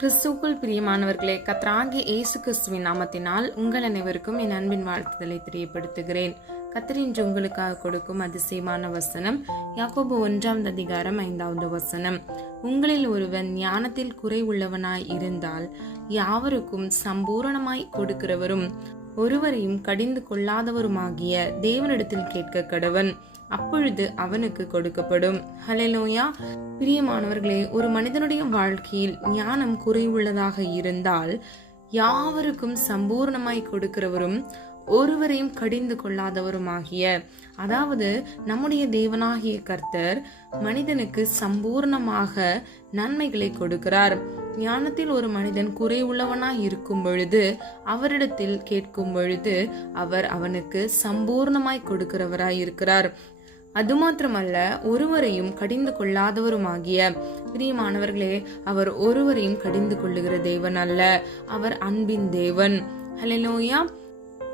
கிறிஸ்துவுக்குள் பிரியமானவர்களே, கர்த்தராகிய இயேசு கிறிஸ்துவின் நாமத்தினால் உங்கள் அனைவருக்கும் என் அன்பின் வாழ்த்துதலை தெரியப்படுத்துகிறேன். கர்த்தர் இன்று உங்களுக்காக கொடுக்கும் அதிசயமான வசனம் யாக்கோபு 1:5 வசனம். உங்களில் ஒருவன் ஞானத்தில் குறை உள்ளவனாய் இருந்தால் யாவருக்கும் சம்பூரணமாய் கொடுக்கிறவரும் ஒருவரையும் கடிந்து கொள்ளாதவருமாகிய தேவனிடத்தில் கேட்க கடவன், அப்பொழுது அவனுக்கு கொடுக்கப்படும். ஹல்லேலூயா. பிரியமானவர்களே, ஒரு மனிதனுடைய வாழ்க்கையில் ஞானம் குறைவுள்ளதாக இருந்தால் யாவருக்கும் சம்பூர்ணமாய் கொடுக்கிறவரும் ஒருவரையும் கடிந்து கொள்ளாதவருமாகிய, அதாவது நம்முடைய தேவனாகிய கர்த்தர் மனிதனுக்கு சம்பூர்ணமாக நன்மைகளை கொடுக்கிறார். ஞானத்தில் ஒரு மனிதன் குறை உள்ளவனாய் இருக்கும் பொழுது அவரிடத்தில் கேட்கும் பொழுது அவர் அவனுக்கு சம்பூர்ணமாய் கொடுக்கிறவராய் இருக்கிறார். அது மாத்திரமல்ல, ஒருவரையும் கடிந்து கொள்ளாதவருமாகிய. பிரியமானவர்களே, அவர் ஒருவரையும் கடிந்து கொள்ளுகிற தேவன் அல்ல, அவர் அன்பின் தேவன். ஹல்லேலூயா.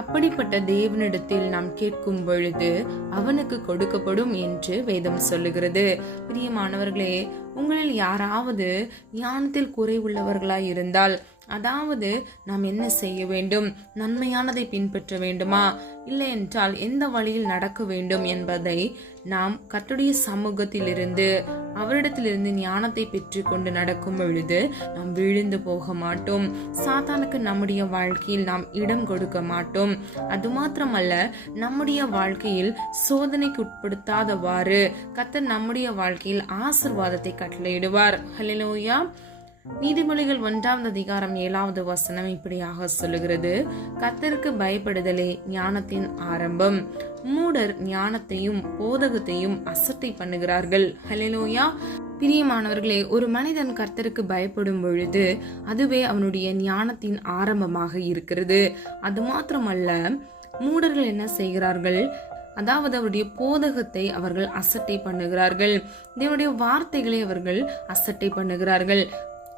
அப்படிப்பட்ட தேவனிடத்தில் நாம் கேட்கும் பொழுது அவனுக்கு கொடுக்கப்படும் என்று வேதம் சொல்லுகிறது. பிரியமானவர்களே, உங்களில் யாராவது ஞானத்தில் குறை உள்ளவர்களாய் இருந்தால், அதாவது நாம் என்ன செய்ய வேண்டும், நன்மையானதை பின்பற்ற வேண்டுமா, இல்லை என்றால் எந்த வழியில் நடக்க வேண்டும் என்பதை நாம் கர்த்தருடைய சமூகத்தில் இருந்து அவரிடத்திலிருந்து ஞானத்தை பெற்று கொண்டு நடக்கும் பொழுது நாம் விழுந்து போக மாட்டோம். சாத்தானுக்கு நம்முடைய வாழ்க்கையில் நாம் இடம் கொடுக்க மாட்டோம். அது மாத்திரமல்ல, நம்முடைய வாழ்க்கையில் சோதனைக்கு உட்படுத்தாதவாறு கர்த்தர் நம்முடைய வாழ்க்கையில் ஆசீர்வாதத்தை கட்டளையிடுவார். ஹல்லேலூயா. நீதிமொழிகள் 1:7 வசனம் இப்படியாக சொல்லுகிறது: கர்த்தருக்கு பயப்படுதலே ஞானத்தின் ஆரம்பம், மூடர் ஞானத்தையும் போதகத்தையும் அசட்டை பண்ணுகிறார்கள். ஹல்லேலூயா. பிரியமானவர்களே, ஒரு மனிதன் கர்த்தருக்கு பயப்படும் பொழுது அதுவே அவனுடைய ஞானத்தின் ஆரம்பமாக இருக்கிறது. அது மாத்திரமல்ல, மூடர்கள் என்ன செய்கிறார்கள், அதாவது அவருடைய போதகத்தை அவர்கள் அசட்டை பண்ணுகிறார்கள், தேவனுடைய வார்த்தைகளை அவர்கள் அசட்டை பண்ணுகிறார்கள்.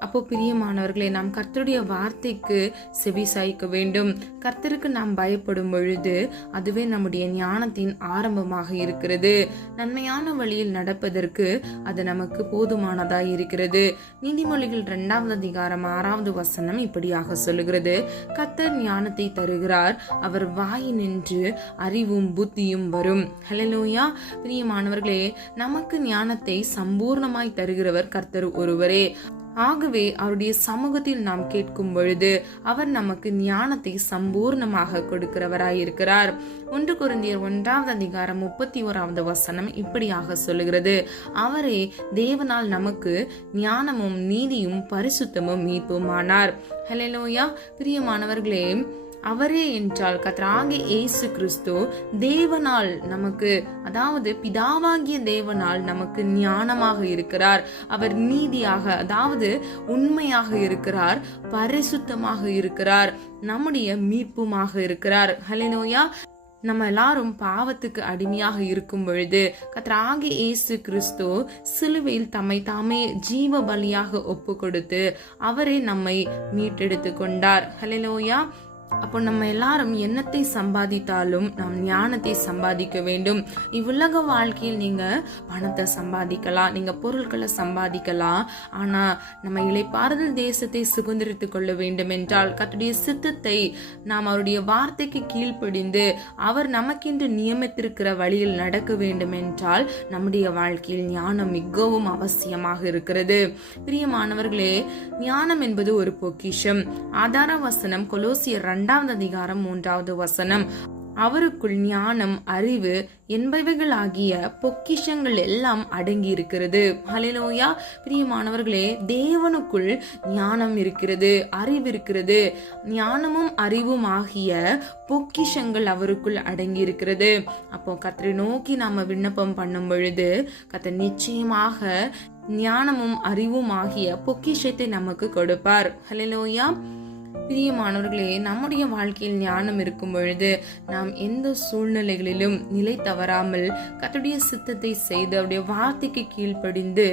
அப்போ பிரியமானவர்களே, நாம் கர்த்தருடைய வார்த்தைக்கு செவி சாய்க்க வேண்டும். கர்த்தருக்கு நாம் பயப்படும் பொழுது அதுவே நம்முடைய ஞானத்தின் ஆரம்பமாக இருக்கிறது. நன்மையான வழியில் நடப்பதற்கு அது நமக்கு போதுமானதாய் இருக்கிறது. நீதிமொழிகள் 2:6 வசனம் இப்படியாக சொல்லுகிறது: கர்த்தர் ஞானத்தை தருகிறார், அவர் வாயினின்று அறிவும் புத்தியும் வரும். ஹல்லேலூயா. பிரியமானவர்களே, நமக்கு ஞானத்தை சம்பூர்ணமாய் தருகிறவர் கர்த்தர் ஒருவரே. ஆகவே அவருடைய சமூகத்தில் நாம் கேட்கும் பொழுது அவர் நமக்கு ஞானத்தை சம்பூர்ணமாக கொடுக்கிறவராயிருக்கிறார். 1 கொரிந்தியர் 1:31 வசனம் இப்படியாக சொல்லுகிறது: அவரே தேவனால் நமக்கு ஞானமும் நீதியும் பரிசுத்தமும் மீட்புமானார். ஹல்லேலூயா. பிரியமானவர்களே, அவரே என்றால் கர்த்தராகிய இயேசு கிறிஸ்து தேவனால் நமக்கு, அதாவது பிதாவாகிய தேவனால் நமக்கு ஞானமாக இருக்கிறார். அவர் நீதியாக, அதாவது உண்மையாக இருக்கிறார், பரிசுத்தமாக இருக்கிறார், நம்முடைய மீட்புமாக இருக்கிறார். ஹல்லேலூயா. நம்ம எல்லாரும் பாவத்துக்கு அடிமையாக இருக்கும் பொழுது கர்த்தராகிய இயேசு கிறிஸ்து சிலுவையில் தம்மை தாமே ஜீவ பலியாக ஒப்பு கொடுத்து அவரே நம்மை மீட்டெடுத்து கொண்டார். ஹல்லேலூயா. அப்போ நம்ம எல்லாரும் என்னத்தை சம்பாதித்தாலும் நாம் ஞானத்தை சம்பாதிக்க வேண்டும். இவ்வுலக வாழ்க்கையில் நீங்க பணத்தை சம்பாதிக்கலாம், நீங்க பொருட்களை சம்பாதிக்கலாம். ஆனா நம்ம இளைப்பாறுதல் தேசத்தை சுதந்திரித்துக் கொள்ள வேண்டும் என்றால் கர்த்தருடைய சித்தத்தை நாம் அவருடைய வார்த்தைக்கு கீழ்ப்படிந்து அவர் நமக்கென்று நியமித்திருக்கிற வழியில் நடக்க வேண்டும் என்றால் நம்முடைய வாழ்க்கையில் ஞானம் மிகவும் அவசியமாக இருக்கிறது. பிரியமானவர்களே, ஞானம் என்பது ஒரு பொக்கிஷம். ஆதார வசனம் கொலோசியர் 2:3 வசனம்: அவருக்குள் ஞானம், அறிவு என்பவைகளாகிய பொக்கிஷங்கள் எல்லாம் அடங்கி இருக்கிறது. ஹல்லேலூயா. பிரியமானவர்களே, தேவனுக்குள் ஞானம் இருக்கிறது, அறிவு இருக்கிறது. ஞானமும் அறிவும் ஆகிய பொக்கிஷங்கள் அவருக்குள் அடங்கி இருக்கிறது. அப்போ கர்த்தரை நோக்கி நாம விண்ணப்பம் பண்ணும் பொழுது கர்த்தர் நிச்சயமாக ஞானமும் அறிவும் ஆகிய பொக்கிஷத்தை நமக்கு கொடுப்பார். ஹல்லேலூயா. பிரியமானவர்களே, நம்முடைய வாழ்க்கையில் ஞானம் இருக்கும் பொழுது நாம் எந்த சூழ்நிலைகளிலும் நிலை தவறாமல் கர்த்தருடைய சித்தத்தை செய்து அவருடைய வார்த்தைக்கு கீழ்ப்படிந்து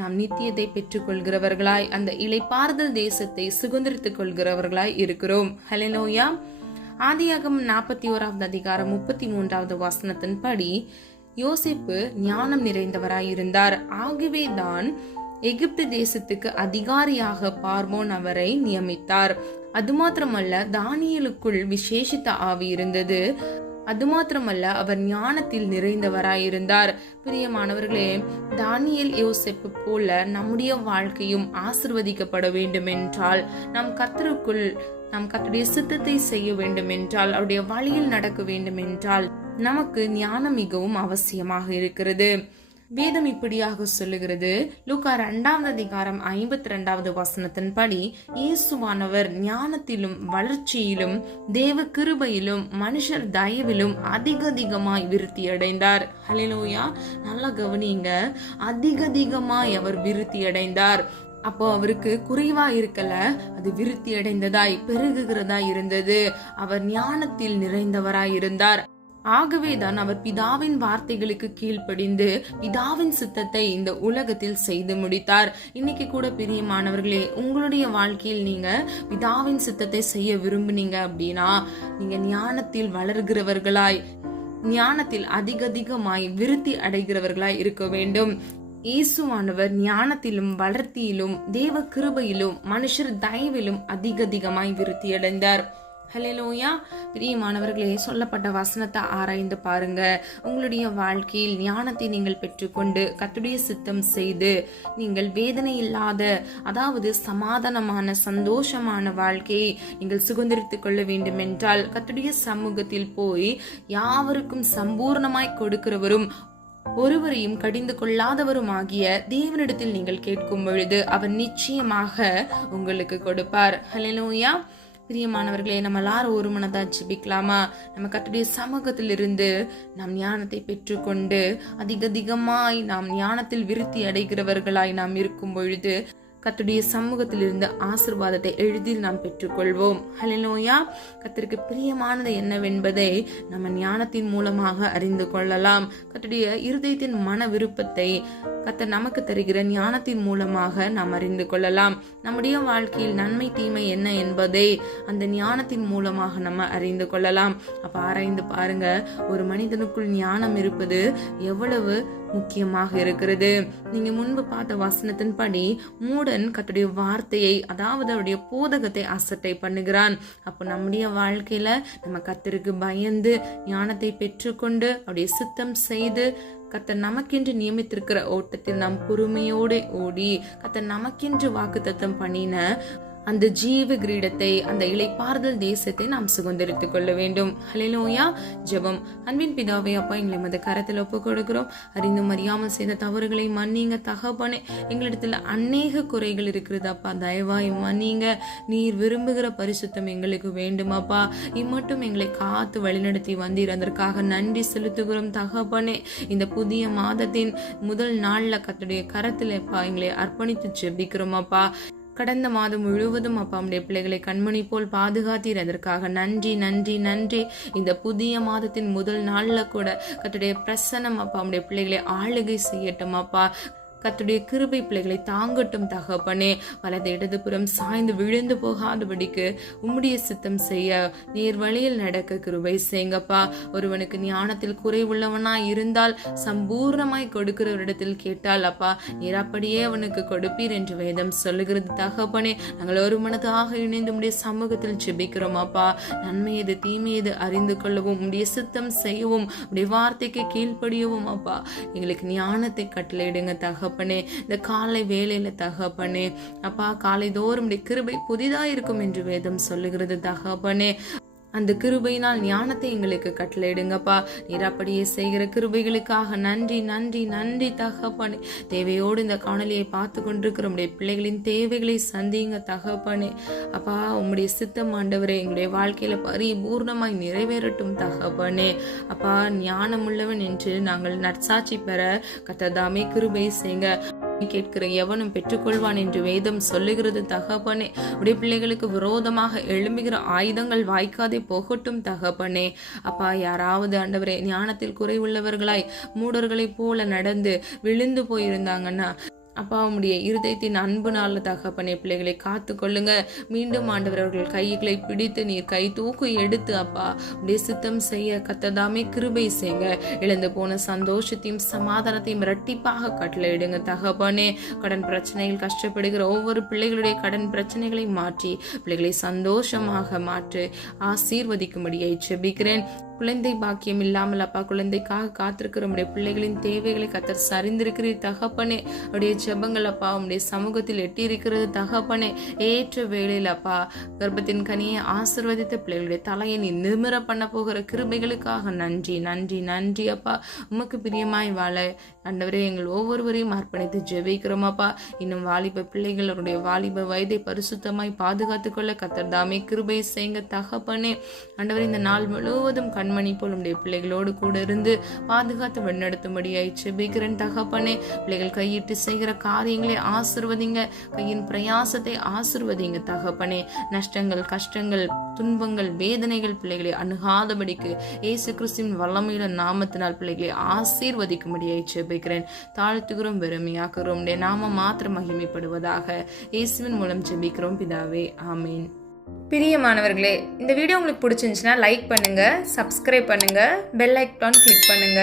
நாம் நித்தியத்தை பெற்றுக் கொள்கிறவர்களாய், அந்த இளைப்பாறுதல் தேசத்தை சுதந்திரித்துக் கொள்கிறவர்களாய் இருக்கிறோம். ஹல்லேலூயா. ஆதியாகமம் 41:33 வசனத்தின்படி யோசேப்பு ஞானம் நிறைந்தவராயிருந்தார். ஆகவேதான் எகிப்து தேசத்துக்கு அதிகாரியாக பார்வோன் அவரை நியமித்தார். அது மாத்திரமல்ல, தானியேலுக்குள் விசேஷித்த ஆவி இருந்தது. அது மாத்திரமல்ல, அவர் ஞானத்தில் நிறைந்தவராயிருந்தார். பிரியமானவர்களே, தானியேல் யோசேப்பு போல நம்முடைய வாழ்க்கையும் ஆசிர்வதிக்கப்பட வேண்டும் என்றால், நம் கர்த்தருடைய சித்தத்தை செய்ய வேண்டும் என்றால், அவருடைய வழியில் நடக்க வேண்டும் என்றால், நமக்கு ஞானம் மிகவும் அவசியமாக இருக்கிறது. வேதம் இப்படியாக சொல்லுகிறது. லூக்கா 2 அதிகாரம் 52 வசனத்தின்படி, இயேசுவானவர் ஞானத்திலும் வளர்ச்சியிலும் தேவ கிருபையிலும் மனுஷர் தயவிலும் அதிகமாய் விருத்தி அடைந்தார். ஹல்லேலூயா. நல்லா கவனிங்க, அதிகமாய் அவர் விருத்தி அடைந்தார். அப்போ அவருக்கு குறைவா இருக்கல, அது விருத்தி அடைந்ததாய் பெருகுகிறதாய் இருந்தது. அவர் ஞானத்தில் நிறைந்தவராய் இருந்தார். ஆகவேதான் அவர் பிதாவின் வார்த்தைகளுக்கு கீழ்ப்படிந்து பிதாவின் சித்தத்தை இந்த உலகத்தில் செய்து முடித்தார். இன்னைக்கு கூட பிரியமானவர்களே, உங்களுடைய வாழ்க்கையில் நீங்க பிதாவின் சித்தத்தை செய்ய விரும்புனீங்க அப்படின்னா, நீங்க ஞானத்தில் வளர்கிறவர்களாய், ஞானத்தில் அதிகமாய் விருத்தி அடைகிறவர்களாய் இருக்க வேண்டும். இயேசுவானவர் ஞானத்திலும் வளர்த்தியிலும் தேவ கிருபையிலும் மனுஷர் தயவிலும் அதிகமாய் விருத்தி அடைந்தார். ஹல்லேலூயா. பிரியமானவர்களே, சொல்லப்பட்ட வசனத்தை ஆராய்ந்து பாருங்க. உங்களுடைய வாழ்க்கையில் ஞானத்தை நீங்கள் பெற்றுக்கொண்டு கர்த்தருடைய சித்தம் செய்து நீங்கள் வேதனை இல்லாத, அதாவது சமாதானமான சந்தோஷமான வாழ்க்கையை நீங்கள் சுதந்திரித்துக் கொள்ள வேண்டும் என்றால், கர்த்தருடைய சமூகத்தில் போய் யாவருக்கும் சம்பூர்ணமாய் கொடுக்கிறவரும் ஒருவரையும் கடிந்து கொள்ளாதவரும் ஆகிய தேவனிடத்தில் நீங்கள் கேட்கும் பொழுது அவர் நிச்சயமாக உங்களுக்கு கொடுப்பார். ஹல்லேலூயா. பிரியமானவர்களே, நம்ம எல்லாரும் ஒரு மனதா ஜெபிக்கலாமா? நம்ம கர்த்தருடைய சமூகத்தில் இருந்து நாம் ஞானத்தை பெற்றுக்கொண்டு அதிகமாய் நாம் ஞானத்தில் விருத்தி அடைகிறவர்களாய் நாம் இருக்கும் பொழுது கர்த்தருடைய சமூகத்தில் இருந்து ஆசீர்வாதத்தை எளிதில் நாம் பெற்றுக்கொள்வோம். ஹல்லேலூயா. கர்த்தருக்கு பிரியமானது என்னவென்பதை நம்ம ஞானத்தின் மூலமாக அறிந்து கொள்ளலாம். கர்த்தருடைய இருதயத்தின் மன விருப்பத்தை கர்த்தர் நமக்கு தருகிற ஞானத்தின் மூலமாக நாம் அறிந்து கொள்ளலாம். நம்முடைய வாழ்க்கையில் நன்மை தீமை என்ன என்பதை அந்த ஞானத்தின் மூலமாக நம்ம அறிந்து கொள்ளலாம். அப்ப ஆராய்ந்து பாருங்க, ஒரு மனிதனுக்குள் ஞானம் இருப்பது எவ்வளவு முக்கியமாக இருக்கிறது. நீங்க முன்பு பார்த்த வசனத்தின்படி, மூடன் கர்த்தருடைய வார்த்தையை, அதாவது அவருடைய போதகத்தை அசட்டை பண்ணுகிறான். அப்போ நம்முடைய வாழ்க்கையில நம்ம கர்த்தருக்கு பயந்து ஞானத்தை பெற்றுக்கொண்டு அவருடைய சித்தம் செய்து கர்த்தர் நமக்கென்று நியமித்திருக்கிற ஓட்டத்தில் நாம் பொறுமையோடு ஓடி கர்த்தர் நமக்கென்று வாக்குத்தத்தம் பண்ணின அந்த ஜீவ கிரீடத்தை, அந்த இளைப்பாறுதல் தேசத்தை நாம் சுதந்திரித்துக் கொள்ள வேண்டும். ஹல்லேலூயா. ஜெபம். அன்பின் பிதாவே, அப்பா, எங்களை மத கரத்தில் ஒப்பு கொடுக்கிறோம். அறிந்தும் அறியாமல் செய்த தவறுகளை மன்னிங்க தகப்பனே. எங்களிடத்துல அநேக குறைகள் இருக்கிறது அப்பா, தயவாய் மன்னிங்க. நீர் விரும்புகிற பரிசுத்தம் எங்களுக்கு வேண்டும் அப்பா. இம்மட்டும் எங்களை காத்து வழிநடத்தி வந்தீர், அதற்காக நன்றி செலுத்துகிறோம் தகப்பனே. இந்த புதிய மாதத்தின் முதல் நாள்ல கர்த்தருடைய கரத்தில் அப்பா எங்களை அர்ப்பணித்து ஜெபிக்கிறோம் அப்பா. கடந்த மாதம் முழுவதும் அப்பா நம்முடைய பிள்ளைகளை கண்மணி போல் பாதுகாத்தீர், அதற்காக நன்றி நன்றி நன்றி. இந்த புதிய மாதத்தின் முதல் நாள்ல கூட கர்த்தருடைய பிரசன்னம் அப்பா நம்முடைய பிள்ளைகளை ஆளுகை செய்யட்டும் அப்பா. கர்த்தருடைய கிருபை பிள்ளைகளை தாங்கட்டும் தகப்பனே. வலது இடதுபுறம் சாய்ந்து விழுந்து போகாதபடிக்கு உம்முடைய சித்தம் செய்ய நேர் வழியில் நடக்க கிருபை செய்யுங்கப்பா. ஒருவனுக்கு ஞானத்தில் குறைவுள்ளவனா இருந்தால் சம்பூர்ணமாய் கொடுக்கிறவரிடத்தில் கேட்டால் அப்பா நீர் அப்படியே அவனுக்கு கொடுப்பீர் என்று வேதம் சொல்லுகிறது தகப்பனே. நாங்கள் ஒரு மனதாக இணைந்து உம்முடைய சமூகத்தில் ஜெபிக்கிறோம் அப்பா. நன்மை எது தீமை எது அறிந்து கொள்ளவும், உம்முடைய சித்தம் செய்யவும், உம்முடைய வார்த்தைக்கு கீழ்ப்படியவும் அப்பா எங்களுக்கு ஞானத்தை கட்டளையிடுங்க தகப்பனே. இந்த காலை வேளையில தகப்பனே அப்பா, காலை தோறும் கிருபை புதிதா இருக்கும் என்று வேதம் சொல்லுகிறது தகப்பனே. அந்த கிருபையினால் ஞானத்தை எங்களுக்கு கட்டளையிடுங்கப்பா. நீர் அப்படியே செய்கிற கிருபைகளுக்காக நன்றி நன்றி நன்றி தகப்பனே. தேவையோடு இந்த காணொலியை பார்த்து கொண்டிருக்கிற உம்முடைய பிள்ளைகளின் தேவைகளை சந்திங்க தகப்பனே. அப்பா, உம்முடைய சித்தம் ஆண்டவரே எங்களுடைய வாழ்க்கையில பரிபூர்ணமாய் நிறைவேறட்டும் தகப்பனே. அப்பா, ஞானம் உள்ளவன் என்று நாங்கள் நற்சாட்சி பெற கர்த்ததாமே கிருபை செய்யுங்க. கேட்கிற எவனும் பெற்றுக்கொள்வான் என்று வேதம் சொல்லுகிறது தகப்பனே. உடைய பிள்ளைகளுக்கு விரோதமாக எழும்புகிற ஆயுதங்கள் வாய்க்காதே போகட்டும் தகப்பனே. அப்பா, யாராவது ஆண்டவரே ஞானத்தில் குறைவுள்ளவர்களாய் மூடர்களை போல நடந்து விழுந்து போயிருந்தாங்கன்னா அப்பா உம்முடைய இருதயத்தின் அன்புனால தகப்பனே பிள்ளைகளை காத்து கொள்ளுங்க. மீண்டும் ஆண்டவர் அவர்கள் கைகளை பிடித்து நீர் கை தூக்கி எடுத்து அப்பா உடைய சித்தம் செய்ய கத்ததாமே கிருபை செய்யுங்க. இழந்து போன சந்தோஷத்தையும் சமாதானத்தையும் இரட்டிப்பாக கட்டளையிடுங்க தகப்பனே. கடன் பிரச்சனையில் கஷ்டப்படுகிற ஒவ்வொரு பிள்ளைகளுடைய கடன் பிரச்சனைகளை மாற்றி பிள்ளைகளை சந்தோஷமாக மாற்றி ஆசீர்வதிக்கும்படியை செபிக்கிறேன். குழந்தை பாக்கியம் இல்லாமல் அப்பா குழந்தைக்காக காத்திருக்கிற உடைய பிள்ளைகளின் தேவைகளை கத்தர் சரிந்திருக்கிறீர் தகப்பனே. உடைய ஜெபங்கள் அப்பா உடைய சமூகத்தில் எட்டி இருக்கிறது தகப்பனே. ஏற்ற வேளையில் அப்பா கர்ப்பத்தின் கனியை ஆசீர்வதித்த பிள்ளைகளுடைய தலையை நீ நிமிர பண்ண போகிற கிருபைகளுக்காக நன்றி நன்றி நன்றி அப்பா. உமக்கு பிரியமாய் வாழ ஆண்டவரே எங்கள் ஒவ்வொருவரையும் அர்ப்பணித்து ஜெபிக்கிறோம் அப்பா. இன்னும் வாலிப பிள்ளைகளுடைய வாலிப வயதை பரிசுத்தமாய் பாதுகாத்துக் கொள்ள கத்தர் தாமே கிருபை செய்யுங்க தகப்பனே. ஆண்டவரே இந்த நாள் முழுவதும் கண்மணி போல் உடைய பிள்ளைகளோடு கூட இருந்து பாதுகாத்து வழிநடத்தும்படியாய் செபிக்கிறேன் தகப்பனே. பிள்ளைகள் கையிட்டு செய்கிற காரியங்களை ஆசிர்வதிங்க. கையின் பிரயாசத்தை ஆசிர்வதிங்க தகப்பனே. நஷ்டங்கள் கஷ்டங்கள் துன்பங்கள் வேதனைகள் பிள்ளைகளை அணுகாதபடிக்கு இயேசு கிறிஸ்துவின் வல்லமையுள்ள நாமத்தினால் பிள்ளைகளை ஆசீர்வதிக்கும்படியாய் ஜெபிக்கிறேன். தாழ்த்துகிறோம், வெறுமையாக்குகிறோம். உடைய நாமம் மாத்திரம் மகிமைப்படுவதாக. இயேசுவின் மூலம் ஜெபிக்கிறோம் பிதாவே, ஆமீன். பிரியமானவர்களே, இந்த வீடியோ உங்களுக்கு பிடிச்சிருந்துச்சுன்னா லைக் பண்ணுங்க, சப்ஸ்கிரைப் பண்ணுங்க, பெல் ஐக்கான் கிளிக் பண்ணுங்க.